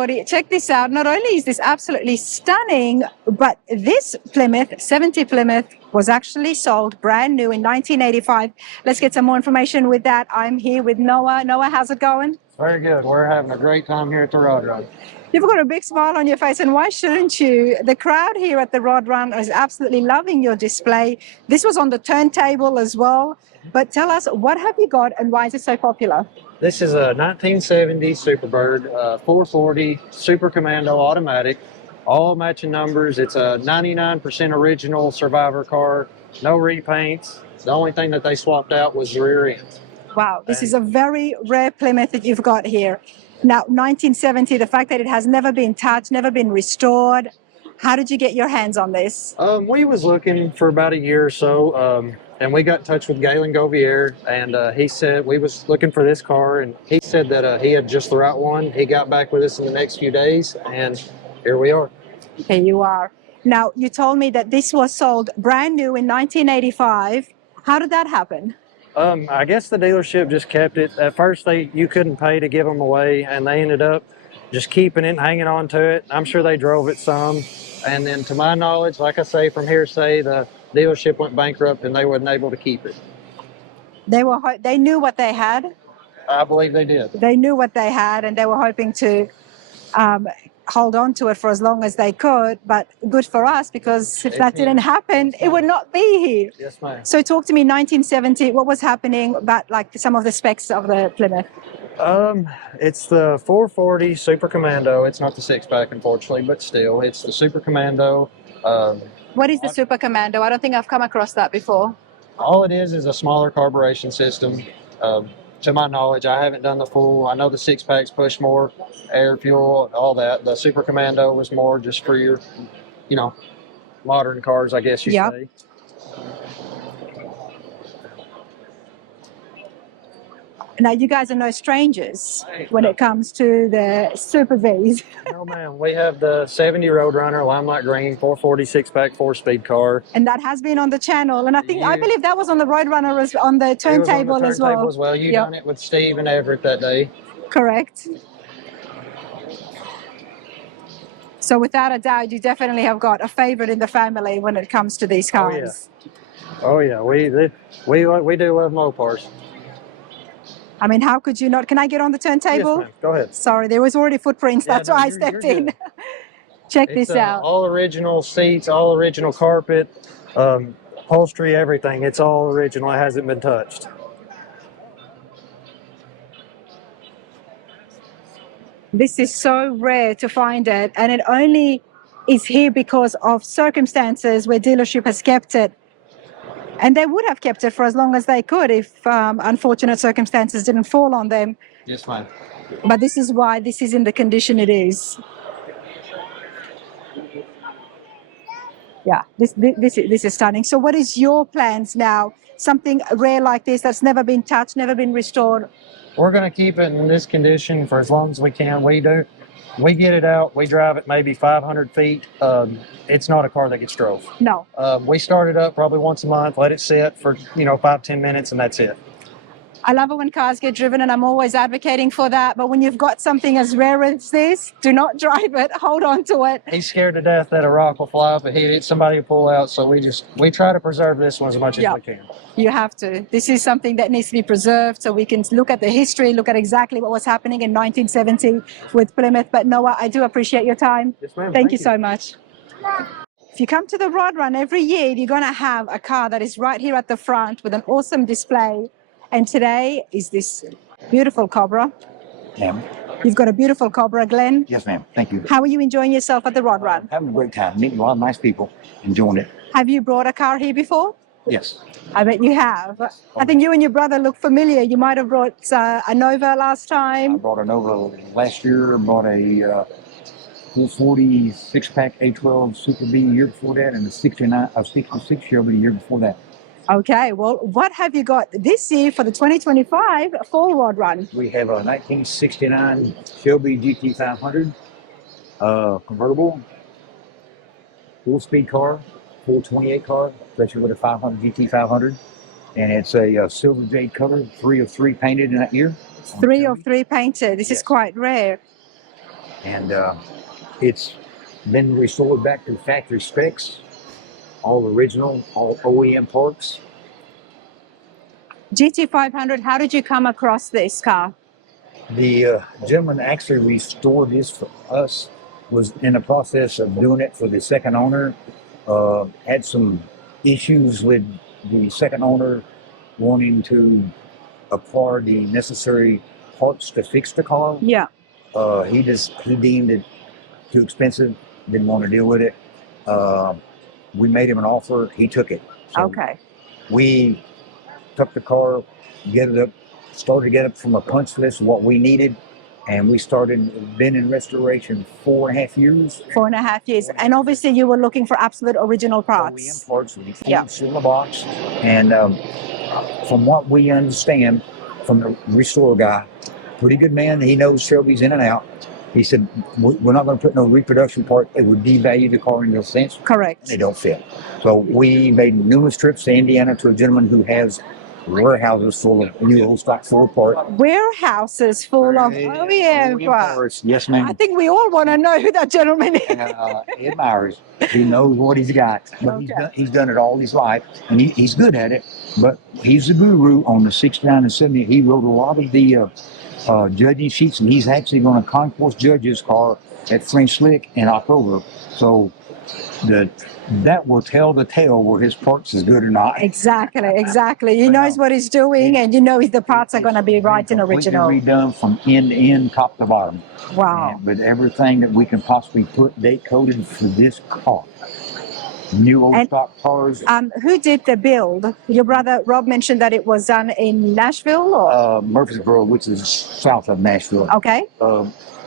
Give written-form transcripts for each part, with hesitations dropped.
everybody, check this out. Not only is this absolutely stunning, but this Plymouth, 70 Plymouth, was actually sold brand new in 1985. Let's get some more information with that. I'm here with Noah. Noah, how's it going? Very good. We're having a great time here at the Rod Run. You've got a big smile on your face, and why shouldn't you? The crowd here at the Rod Run is absolutely loving your display. This was on the turntable as well. But tell us, what have you got and why is it so popular? This is a 1970 Superbird 440 Super Commando automatic, all matching numbers. It's a 99% original Survivor car, no repaints. The only thing that they swapped out was the rear end. Wow, this is a very rare Plymouth that you've got here. Now, 1970, the fact that it has never been touched, never been restored. How did you get your hands on this? We was looking for about a year or so, and we got in touch with Galen Govier, and he said we was looking for this car, and he said that he had just the right one. He got back with us in the next few days, and here we are. Here you are. Now, you told me that this was sold brand new in 1985. How did that happen? I guess the dealership just kept it. At first, you couldn't pay to give them away, and they ended up just keeping it and hanging on to it. I'm sure they drove it some. And then to my knowledge, like I say, from hearsay, the dealership went bankrupt and they weren't able to keep it. They knew what they had? I believe they did. They knew what they had, and they were hoping to hold on to it for as long as they could, but good for us, because if that didn't happen, it would not be here. Yes, ma'am. So talk to me, 1970, what was happening about like some of the specs of the Plymouth? It's the 440 Super Commando. It's not the six-pack, unfortunately, but still, it's the Super Commando. What is the Super Commando? I don't think I've come across that before. All it is a smaller carburation system. To my knowledge, I haven't done the full. I know the six-packs push more air, fuel, all that. The Super Commando was more just for your, modern cars, I guess you say. Now, you guys are no strangers when it comes to the Super Vs. No, ma'am. We have the 70 Roadrunner Limelight Green 440 six-pack four-speed car. And that has been on the channel. And I believe that was on the Roadrunner, on the turntable as well. You done it with Steve and Everett that day. Correct. So without a doubt, you definitely have got a favorite in the family when it comes to these cars. Oh, yeah. We do love Mopars. I mean, how could you not? Can I get on the turntable? Yes, ma'am. Go ahead. Sorry, there was already footprints. That's why I stepped in. Check this out. All original seats, all original carpet, upholstery, everything. It's all original. It hasn't been touched. This is so rare to find it, and it only is here because of circumstances where dealership has kept it. And they would have kept it for as long as they could if unfortunate circumstances didn't fall on them. Yes, ma'am. But this is why this is in the condition it is. Yeah, this is stunning. So what is your plans now? Something rare like this that's never been touched, never been restored? We're going to keep it in this condition for as long as we can. We get it out, we drive it maybe 500 feet. It's not a car that gets drove. No. We start it up probably once a month, let it sit for 5-10 minutes, and that's it. I love it when cars get driven, and I'm always advocating for that. But when you've got something as rare as this, do not drive it. Hold on to it. He's scared to death that a rock will fly up and hit it, somebody will pull out. So we try to preserve this one as much as we can. You have to. This is something that needs to be preserved so we can look at the history, look at exactly what was happening in 1970 with Plymouth. But Noah, I do appreciate your time. Yes, ma'am. Thank you so much. If you come to the Rod Run every year, you're going to have a car that is right here at the front with an awesome display. And today is this beautiful Cobra. Ma'am. You've got a beautiful Cobra, Glenn. Yes, ma'am. Thank you. How are you enjoying yourself at the Rod Run? Having a great time. Meeting a lot of nice people. Enjoying it. Have you brought a car here before? Yes. I bet you have. I think you and your brother look familiar. You might have brought a Nova last time. I brought a Nova last year. I brought a 440 six-pack A12 Super B the year before that, and a 66 Shelby the year before that. Okay, well, what have you got this year for the 2025 Fall Rod Run? We have a 1969 Shelby GT500 convertible, 4-speed car, 428 car, especially with a 500 GT500. And it's a silver jade color, 3 of 3 painted in that year. 3 of 3 painted. This is quite rare. and it's been restored back to factory specs, all original, all OEM parts. GT500, how did you come across this car? The gentleman actually restored this for us, was in the process of doing it for the second owner, had some issues with the second owner wanting to acquire the necessary parts to fix the car. Yeah. He deemed it too expensive, didn't want to deal with it. We made him an offer, he took it. So Okay. we took the car, started to get it from a punch list of what we needed, and we been in restoration 4.5 years. 4.5 years. And obviously you were looking for absolute original parts. OEM parts with the Yeah. in the box. And from what we understand from the restore guy, pretty good man, he knows Shelby's in and out. He said, we're not going to put no reproduction part. It would devalue the car in no sense. Correct. They don't fit. So we made numerous trips to Indiana to a gentleman who has warehouses full of new old stock full parts. Warehouses full of OEM parts. Yes, ma'am. I think we all want to know who that gentleman is. Ed Myers, he knows what he's got, but Okay. he's done it all his life, and he's good at it. But he's the guru on the 69 and 70. He wrote a lot of the judging sheets, and he's actually going to concourse judge his car at French Lick in October. So that will tell the tale where his parts is good or not. Exactly. He knows what he's doing, and you know if the parts are going to be right and original. Completely redone from end to end, top to bottom. Wow. And with everything that we can possibly put date coded for this car. New old stock cars. Who did the build? Your brother Rob mentioned that it was done in Nashville, or Murfreesboro, which is south of Nashville. okay.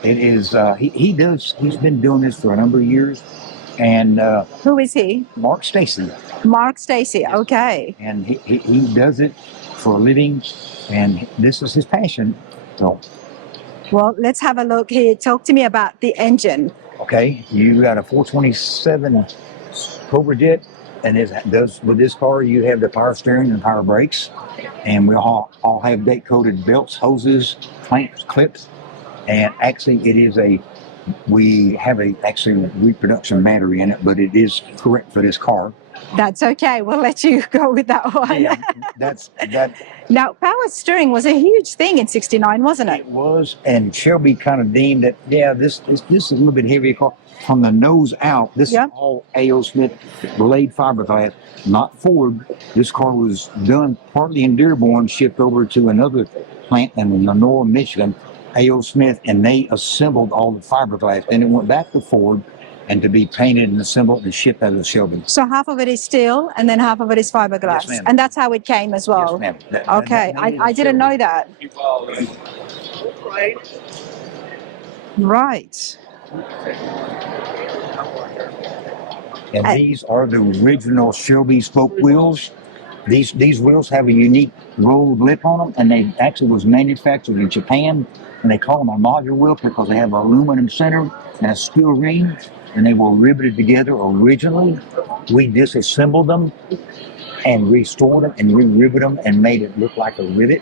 It is. He's been doing this for a number of years, and Who is he? Mark Stacy, Mark Stacy. Okay. and he does it for a living, and this is his passion. So, Well, let's have a look here. Talk to me about the engine. okay, you got a 427 Cobra Jet, and with this car, you have the power steering and power brakes, and we all have date coded belts, hoses, clamps, clips, and actually we have actually reproduction battery in it, but it is correct for this car. That's okay. We'll let you go with that one. Yeah, that Now, power steering was a huge thing in '69, wasn't it? it was, and Shelby kind of deemed that this is a little bit heavier car. From the nose out, this Yeah. is all A.O. Smith blade fiberglass, not Ford. This car was done partly in Dearborn, shipped over to another plant in Lenore, Michigan, A.O. Smith, and they assembled all the fiberglass. Then it went back to Ford and to be painted and assembled and shipped out of Shelby. So half of it is steel, and then half of it is fiberglass, Yes, ma'am. and that's how it came as well. Yes, ma'am. Okay, I didn't know that. Right. And these are the original Shelby spoke wheels. These wheels have a unique rolled lip on them, and they actually was manufactured in Japan, and they call them a modular wheel because they have an aluminum center and a steel ring, and they were riveted together originally. We disassembled them and restored them and re-riveted them and made it look like a rivet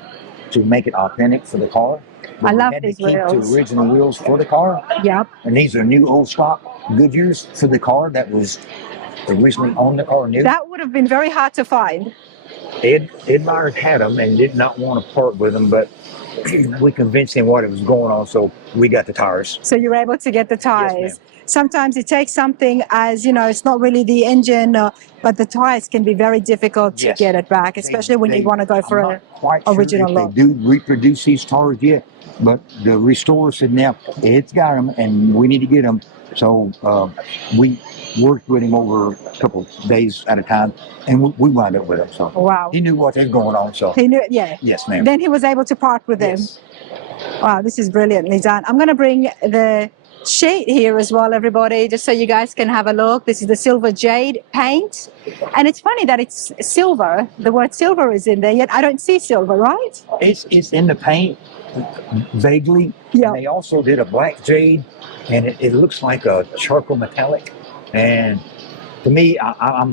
to make it authentic for the car. I love we had these to keep wheels. the original wheels for the car. Yep. And these are new old stock Goodyears for the car that was originally on the car new. That would have been very hard to find. Ed Myers had them and did not want to part with them, but we convinced him what it was going on, so we got the tires. So you were able to get the tires. Yes, Sometimes it takes something as, it's not really the engine, but the tires can be very difficult to Yes. get it back, especially when you want to go for I'm a not quite sure original if look. they do reproduce these tires yet, but the restorer said, now Ed's got them and we need to get them. So we worked with him over a couple days at a time, and we wound up with him. So Wow. he knew what was going on. So He knew, yeah. yes, ma'am. Then he was able to part with them. Yes. Wow, this is brilliantly done. I'm going to bring the sheet here as well, everybody, just so you guys can have a look. This is the silver jade paint. And it's funny that it's silver. The word silver is in there, yet I don't see silver, right? It's in the paint vaguely. Yeah. And they also did a black jade, and it looks like a charcoal metallic. And to me, I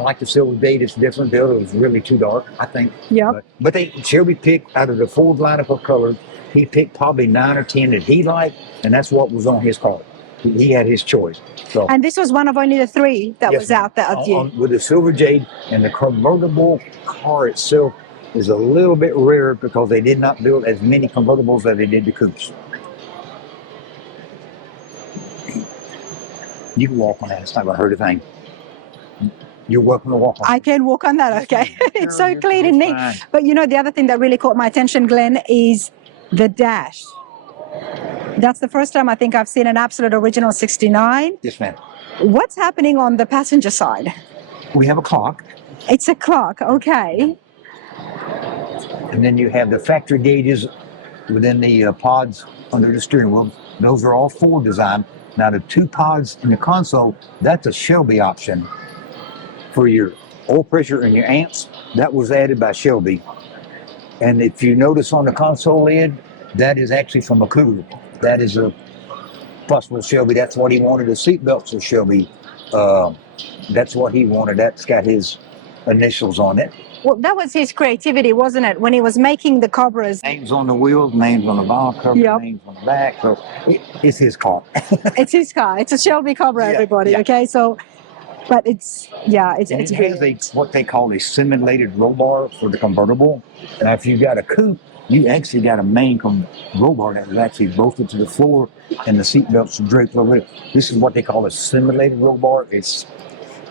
like the silver jade. It's different. The other was really too dark, I think. Yeah. But Shelby picked out of the full lineup of colors. He picked probably 9 or 10 that he liked, and that's what was on his car. He had his choice. So, And this was one of only the 3 that yes, was ma'am. out that year. With the Silver Jade, and the convertible car itself is a little bit rare because they did not build as many convertibles as they did the coupes. You can walk on that. It's not going to hurt a thing. You're welcome to walk on I can walk on that, okay? It's so clean and neat. fine. But you know, the other thing that really caught my attention, Glenn, is the dash. That's the first time I think I've seen an absolute original 69. Yes, ma'am. What's happening on the passenger side? We have a clock, It's a clock, okay. and then you have the factory gauges within the pods under the steering wheel. Those are all Ford design. Now, the 2 pods in the console, that's a Shelby option for your oil pressure and your amps. That was added by Shelby. And if you notice on the console lid, that is actually from a Cougar. That is a possible Shelby. That's what he wanted. The seat belts are Shelby. That's what he wanted. That's got his initials on it. Well, that was his creativity, wasn't it? When he was making the Cobras. Names on the wheels, names on the valve cover, Yep. names on the back. So it's his car. It's his car. It's a Shelby Cobra, Yeah, everybody, yeah. okay? So, but it's And it's it has brilliant. what they call a simulated roll bar for the convertible. Now, if you got a coupe, you actually got a main roll bar that is actually bolted to the floor, and the seat belts are draped over it. This is what they call a simulated roll bar.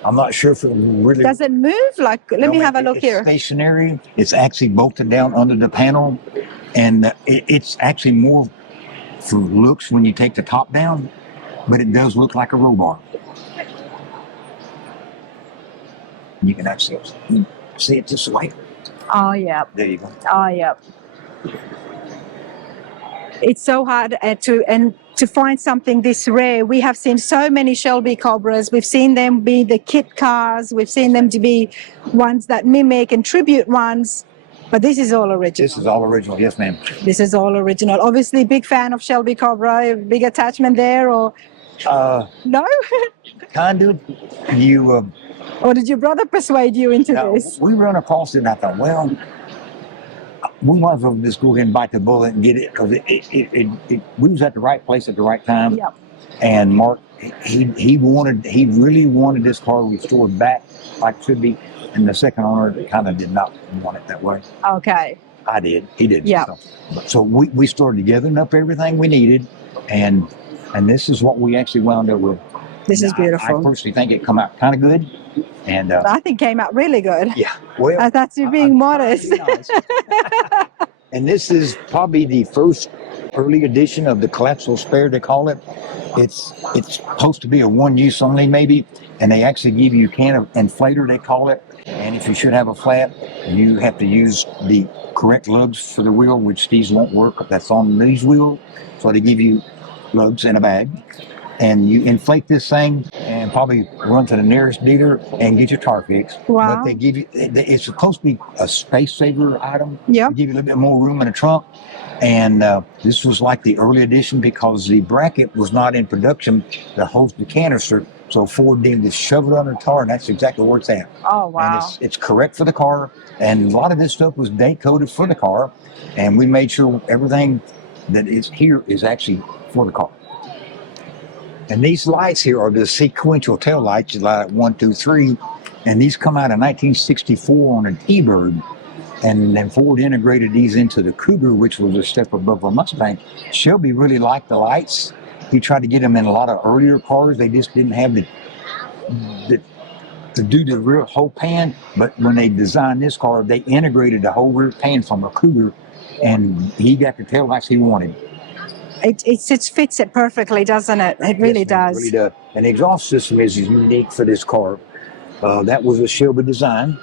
I'm not sure if it really Does it move? Like, let me have a look it's here. stationary. It's actually bolted down under the panel, and it's actually more for looks when you take the top down, but it does look like a roll bar. You can actually see it this way. Oh, yeah. There you go. Oh, yeah. It's so hard to find something this rare. We have seen so many Shelby Cobras. We've seen them be the kit cars. We've seen them to be ones that mimic and tribute ones. But this is all original. This is all original. Yes, ma'am. This is all original. Obviously, big fan of Shelby Cobra. Big attachment there, or no? Kind of. You. Or did your brother persuade you into this? We run across it, and I thought, well, we might as well just go ahead and bite the bullet and get it, because we was at the right place at the right time. Yep. And Mark, he really wanted this car restored back like it should be, and the second owner kind of did not want it that way. Okay. I did. He did. Yeah. So we started gathering up everything we needed, and this is what we actually wound up with. This is beautiful. I personally think it come out kind of good, and I think came out really good. yeah. Well, That's you being modest. I'll be honest. And this is probably the first early edition of the collapsible spare, they call it. It's supposed to be a one use only maybe, and they actually give you a can of inflator, they call it. And if you should have a flat, you have to use the correct lugs for the wheel, which these won't work. That's on these wheels. So they give you lugs in a bag, and you inflate this thing and probably run to the nearest dealer and get your tire fixed. Wow. But they give you, it's supposed to be a space saver item. Yeah. They give you a little bit more room in the trunk. And this was like the early edition because the bracket was not in production to hold the canister. So Ford needed to shove it under the car, and that's exactly where it's at. Oh, wow. And it's correct for the car. And a lot of this stuff was date coded for the car. And we made sure everything that is here is actually for the car. And these lights here are the sequential tail lights, like 1, 2, 3. And these come out in 1964 on an T-Bird. And then Ford integrated these into the Cougar, which was a step above a Mustang. Shelby really liked the lights. He tried to get them in a lot of earlier cars. They just didn't have to do the rear whole pan. But when they designed this car, they integrated the whole rear pan from a Cougar, and he got the tail lights he wanted. It fits it perfectly, doesn't it? It really does. It really does. And the exhaust system is unique for this car. That was a Shelby design.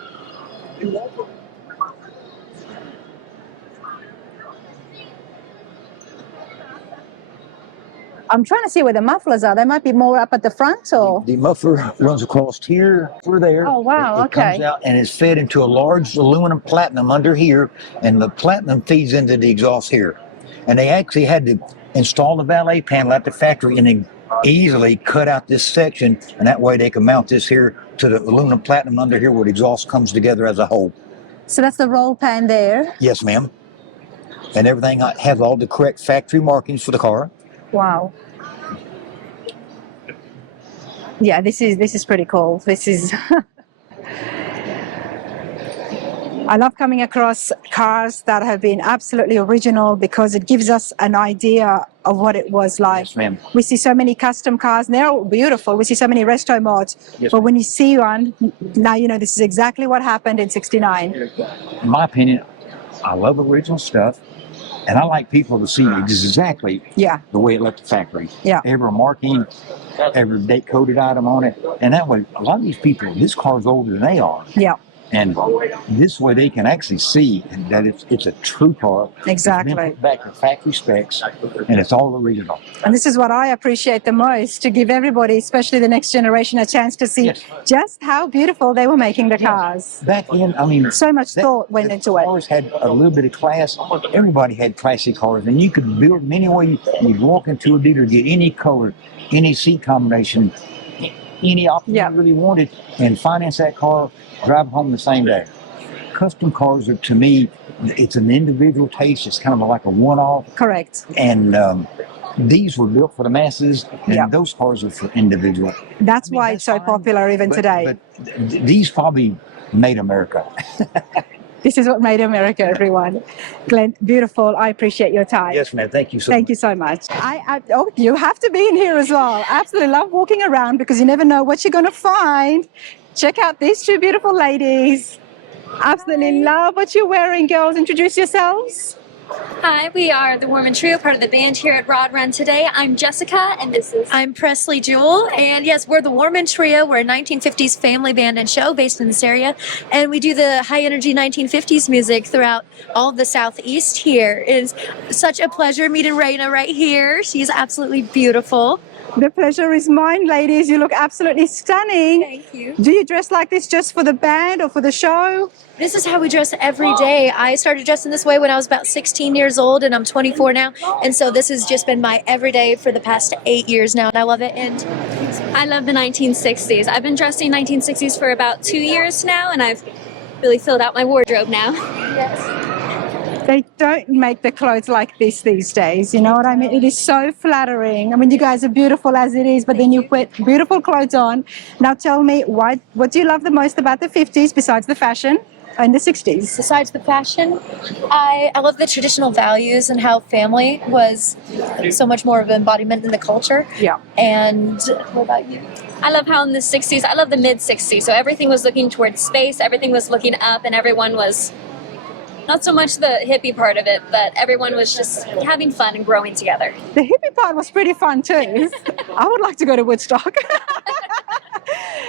I'm trying to see where the mufflers are. They might be more up at the front, or? The muffler runs across here, through there. Oh, wow, It comes okay. out and is fed into a large aluminum platinum under here, and the platinum feeds into the exhaust here. And they actually had to install the valet panel at the factory and then easily cut out this section, and that way they can mount this here to the aluminum platinum under here where the exhaust comes together as a whole. So that's the roll pan there. Yes, ma'am. and everything has all the correct factory markings for the car. Wow. Yeah, this is pretty cool. This is I love coming across cars that have been absolutely original because it gives us an idea of what it was like. Yes, ma'am. We see so many custom cars, and they're all beautiful. We see so many resto mods, Yes, but ma'am. when you see one, now you know this is exactly what happened in '69. In my opinion, I love original stuff, and I like people to see exactly Yeah, the way it left the factory. Yeah. Every marking, every date coded item on it, and that way, a lot of these people, this car's older than they are. yeah, And this way they can actually see that it's a true car. exactly. It's been put back to factory specs, and it's all original. And this is what I appreciate the most, to give everybody, especially the next generation, a chance to see Yes. just how beautiful they were making the cars. Back then, I mean, So much thought went into it. Cars had a little bit of class. Everybody had classy cars, and you could build them any way. You'd walk into a dealer, get any color, any seat combination, any option Yeah. you really wanted, and finance that car, drive home the same day. Custom cars are, to me, it's an individual taste. It's kind of like a one-off, Correct. and these were built for the masses, and Yeah. those cars are for individual. That's I mean, why that's it's so fine, popular even today. But these probably made America. This is what made America, everyone. Glenn, beautiful. I appreciate your time. Yes, ma'am. Thank you so Thank much. you so much. Oh, you have to be in here as well. Absolutely love walking around because you never know what you're going to find. Check out these two beautiful ladies. Absolutely love what you're wearing, girls. Introduce yourselves. Hi, we are the Warman Trio, part of the band here at Rod Run today. I'm Jessica, and I'm Presley Jewell, and yes, we're the Warman Trio. We're a 1950s family band and show based in this area, and we do the high-energy 1950s music throughout all of the Southeast here. It is such a pleasure meeting Raina right here. She's absolutely beautiful. The pleasure is mine, ladies. You look absolutely stunning. Thank you. Do you dress like this just for the band or for the show? This is how we dress every day. I started dressing this way when I was about 16 years old, and I'm 24 now. And so this has just been my everyday for the past 8 years now, and I love it. And I love the 1960s. I've been dressing 1960s for about 2 years now, and I've really filled out my wardrobe now. Yes. They don't make the clothes like this these days. You know what I mean? It is so flattering. I mean, you guys are beautiful as it is, but then you put beautiful clothes on. Now tell me, what do you love the most about the 50s besides the fashion and the 60s? Besides the fashion, I love the traditional values and how family was so much more of an embodiment in the culture. Yeah. And what about you? I love how in the 60s, I love the mid-60s. So everything was looking towards space, everything was looking up, and everyone was not so much the hippie part of it, but everyone was just having fun and growing together. The hippie part was pretty fun too. I would like to go to Woodstock.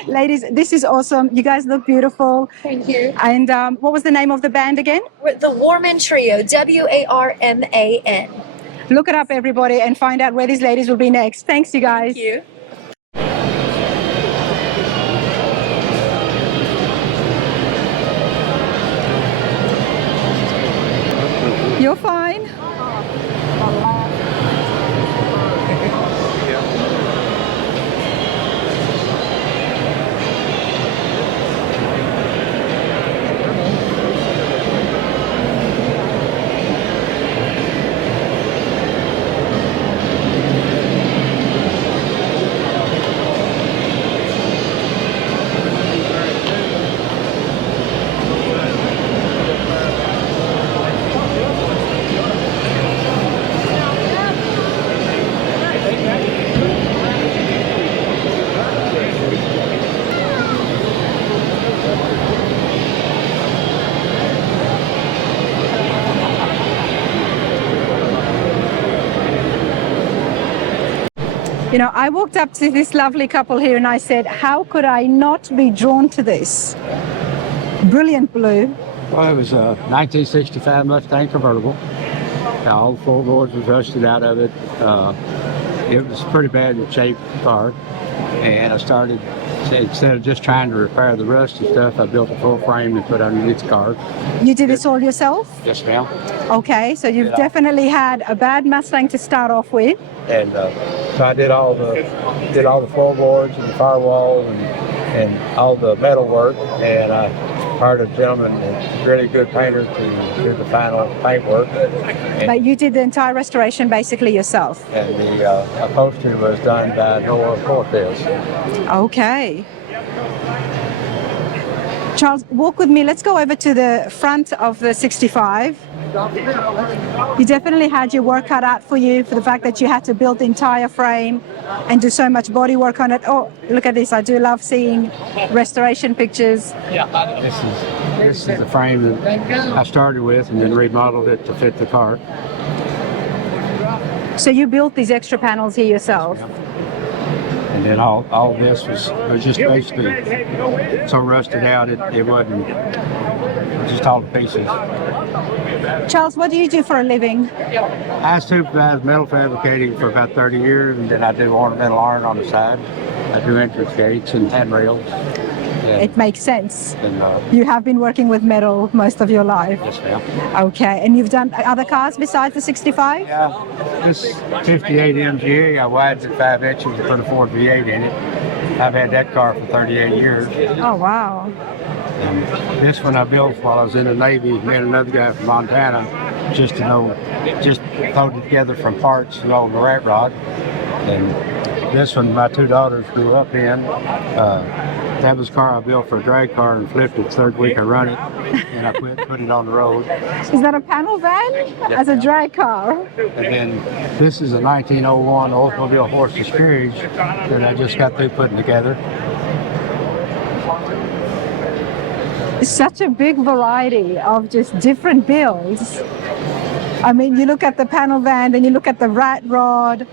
Ladies, this is awesome. You guys look beautiful. Thank you. And what was the name of the band again? We're the Warman Trio, WARMAN. Look it up, everybody, and find out where these ladies will be next. Thanks, you guys. Thank you. You're fine. You know, I walked up to this lovely couple here and I said, how could I not be drawn to this? Brilliant blue. Well, it was a 1965 Mustang convertible. All the floorboards was rusted out of it. It was pretty bad in shape car. And I started, instead of just trying to repair the rust and stuff, I built a full frame and put underneath the car. You did this all yourself? Yes, ma'am. Okay, so you've definitely had a bad Mustang to start off with. And so I did all the floorboards and the firewall and all the metal work. And I hired a gentleman, a really good painter, to do the final paintwork. But you did the entire restoration basically yourself. And the upholstery was done by Noah Cortez. Okay. Charles, walk with me. Let's go over to the front of the 65. You definitely had your work cut out for you for the fact that you had to build the entire frame and do so much body work on it. Oh, look at this. I do love seeing restoration pictures. This is the frame that I started with and then remodeled it to fit the car. So you built these extra panels here yourself? And then all this was just basically so rusted out it wasn't, just all the pieces. Charles, what do you do for a living? I supervised metal fabricating for about 30 years, and then I do ornamental art on the side. I do entrance gates and handrails. It makes sense. And, you have been working with metal most of your life. Yes, ma'am. Okay, and you've done other cars besides the 65? Yeah, this 58 MGA, I widened it 5 inches and put a Ford V8 in it. I've had that car for 38 years. Oh, wow. And this one I built while I was in the Navy, me and another guy from Montana, just thrown it together from parts along the rat rod. And this one my 2 daughters grew up in. That was a car I built for a drag car and flipped it. Third week I run it, and I put it on the road. Is that a panel van? Yeah. As a drag car? And then this is a 1901 Oldsmobile Horseless Carriage that I just got through putting together. Such a big variety of just different builds. I mean, you look at the panel van, then you look at the rat rod.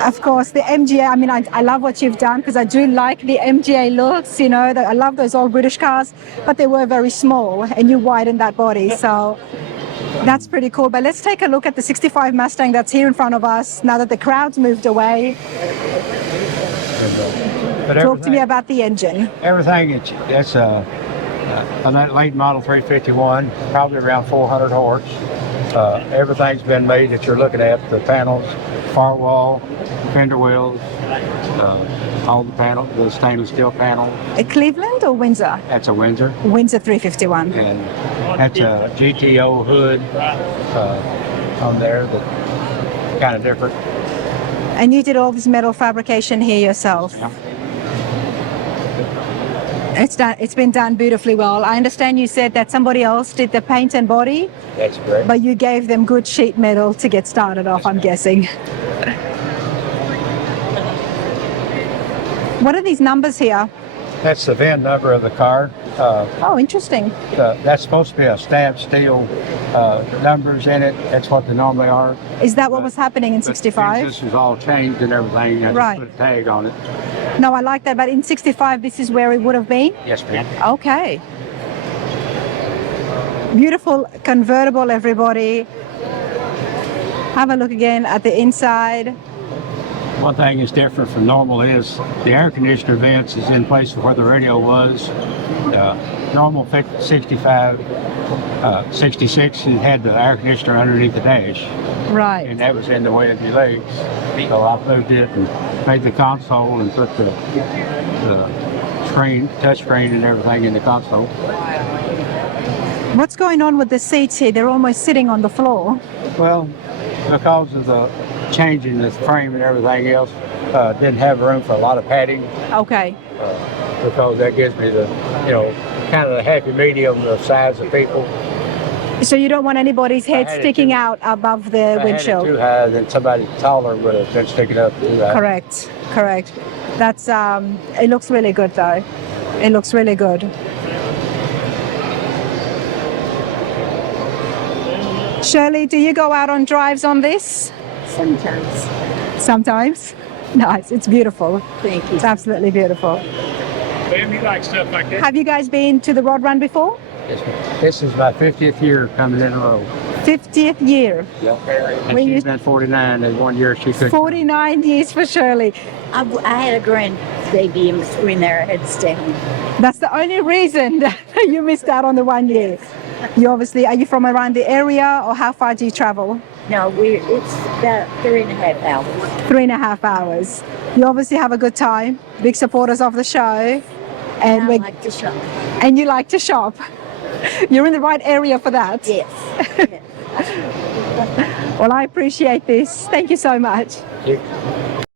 Of course, the MGA, I mean, I love what you've done because I do like the MGA looks, you know, I love those old British cars, but they were very small and you widened that body. So that's pretty cool. But let's take a look at the 65 Mustang that's here in front of us now that the crowd's moved away. Talk to me about the engine. Everything, that's a late model 351, probably around 400 horse. Everything's been made that you're looking at, the panels, far wall, fender wheels, all the panels, the stainless steel panel. A Cleveland or Windsor? That's a Windsor. Windsor 351. And that's a GTO hood on there, that's kind of different. And you did all this metal fabrication here yourself? Yeah. It's been done beautifully well. I understand you said that somebody else did the paint and body. That's correct. But you gave them good sheet metal to get started off, I'm guessing. What are these numbers here? That's the VIN number of the car. Oh, interesting. That's supposed to be a stamped steel numbers in it. That's what they normally are. Is that what was happening in 65? This is all changed and everything. I Right. just put a tag on it. No, I like that. But in 65, this is where it would have been? Yes, ma'am. Okay. Beautiful convertible, everybody. Have a look again at the inside. One thing that's different from normal is the air conditioner vents is in place of where the radio was. Normal 65, 66, it had the air conditioner underneath the dash. Right. And that was in the way of your legs. So I moved it and made the console and put the screen, touch screen and everything in the console. What's going on with the seats here? They're almost sitting on the floor. Well, because of the change in the frame and everything else, didn't have room for a lot of padding. Okay. Because that gives me the, kind of the happy medium of size of people. So you don't want anybody's head sticking out above the If I windshield? had it too high, then somebody taller would have been sticking up too high. Correct. That's, it looks really good though. It looks really good. Shirley, do you go out on drives on this? Sometimes? Nice, it's beautiful. Thank you. It's absolutely beautiful. Damn, you like stuff like that. Have you guys been to the Rod Run before? This is my 50th year coming in a row. 50th year. Yep. And When she's you- been 49, and 1 year she couldn't. 49 years for Shirley. I had a grandbaby in between there. I had to stay home. That's the only reason that you missed out on the 1 year. Are you from around the area or how far do you travel? No, it's about 3.5 hours. 3.5 hours. You obviously have a good time, big supporters of the show. I And like to shop. and you like to shop. You're in the right area for that. Yes. Well, I appreciate this. Thank you so much. It-